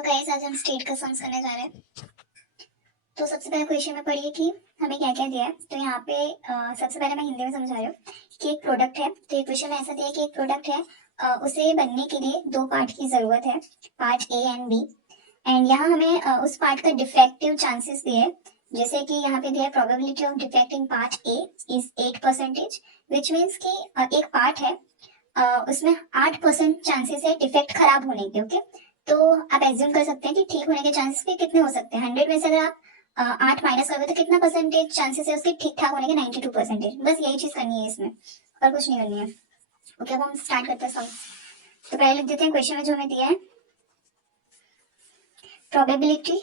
तो गाइस आज हम स्टेट का सम्स करने जा रहे हैं। तो सबसे पहले क्वेश्चन में पढ़िए कि हमें क्या क्या दिया है। तो यहाँ पे सबसे पहले मैं हिंदी में समझा रही हूँ कि एक प्रोडक्ट है। तो एक क्वेश्चन में ऐसा दिया है कि एक प्रोडक्ट है, उसे बनने के लिए दो पार्ट की जरूरत है, part A and B. And यहाँ हमें उस पार्ट का डिफेक्टिव चांसेस दिए, जैसे कि यहाँ पे दिया है probability of defect in part A is 8%, which means कि एक पार्ट है, उसमें 8% चांसेस है डिफेक्ट खराब होने के। ओके, तो आप एज्यूम कर सकते हैं कि ठीक होने के चांसेस भी कितने हो सकते हैं। 100 में से अगर आप 8 माइनस करोगे तो कितना परसेंटेज चांसेस है उसके ठीक ठाक होने के? 92%। बस यही चीज करनी है इसमें, और कुछ नहीं करनी है। ओके, अब हम स्टार्ट करते हैं सम। तो पहले लिख देते हैं क्वेश्चन में जो हमें दिया है, probability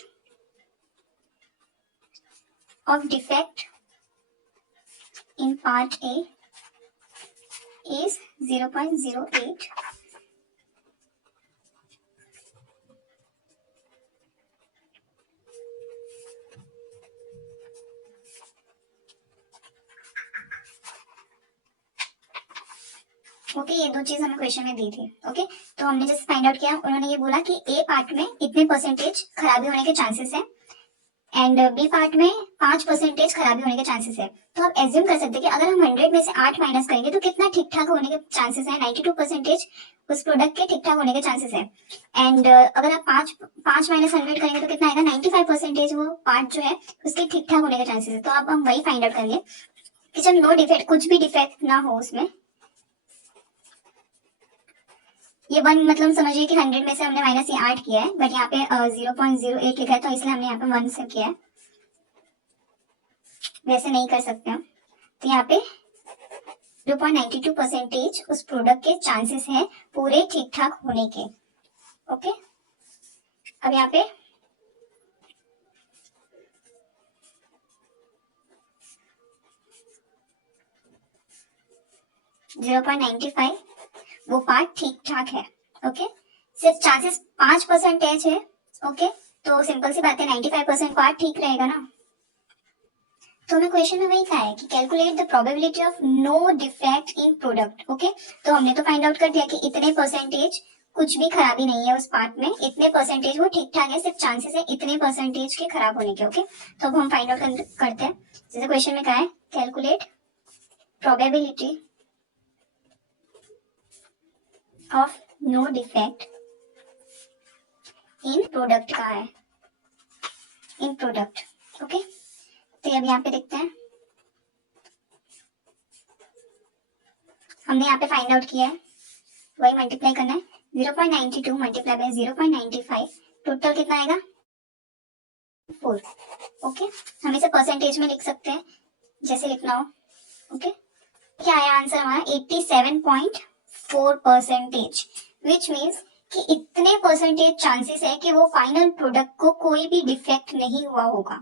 of defect in part A is 0.08। Okay, ये दो चीज हमें क्वेश्चन में दी थी। ओके, तो हमने जैसे फाइंड आउट किया, उन्होंने ये बोला कि ए पार्ट में इतने परसेंटेज खराबी होने के चांसेस है एंड बी पार्ट में 5% खराबी होने के चांसेस है। तो आप एज्यूम कर सकते हैं कि अगर हम 100 में से 8 माइनस करेंगे तो कितना ठीक ठाक होने के चांसेस है? 92% उस प्रोडक्ट के ठीक ठाक होने के चांसेस है। एंड अगर आप 5 माइनस 100 करेंगे तो कितना आएगा? 95% वो पार्ट जो है उसके ठीक ठाक होने के चांसेस है। तो अब हम वही फाइंड आउट करेंगे कि जब नो डिफेक्ट, कुछ भी डिफेक्ट ना हो उसमें। ये वन मतलब समझिए कि 100 में से हमने माइनस ये 8 किया है, बट यहाँ पे 0.08 लिखा है तो इसलिए हमने यहाँ पे 1 से किया है, वैसे नहीं कर सकते हम। तो यहाँ पे 0.92% उस प्रोडक्ट के चांसेस है पूरे ठीक ठाक होने के। ओके, अब यहाँ पे .95 वो पार्ट ठीक ठाक है। ओके, सिर्फ चांसेस 5% है। ओके, तो सिंपल सी बात है, 95% पार्ट ठीक रहेगा ना। तो हमें क्वेश्चन में वही कहा है कि calculate the probability of no defect in product. Okay, तो हमने तो फाइंड आउट कर दिया कि इतने परसेंटेज कुछ भी खराबी नहीं है उस पार्ट में, इतने परसेंटेज वो ठीक ठाक है, सिर्फ चांसेस है इतने परसेंटेज के खराब होने के। ओके, तो अब हम फाइंड आउट करते हैं। जैसे क्वेश्चन में कहा है calculate probability of no defect in product का है, इन प्रोडक्ट। ओके, तो अब यहाँ पे देखते हैं, हमने यहाँ पे फाइंड आउट किया है, वही मल्टीप्लाई करना है। 0.92 मल्टीप्लाई बाय 0.95, टोटल कितना आएगा? 4। ओके, हम इसे परसेंटेज में लिख सकते हैं जैसे लिखना हो। ओके, क्या आया आंसर हमारा? 87.4%, विच मीन्स कि इतने परसेंटेज चांसेस है कि वो फाइनल प्रोडक्ट को कोई भी डिफेक्ट नहीं हुआ होगा।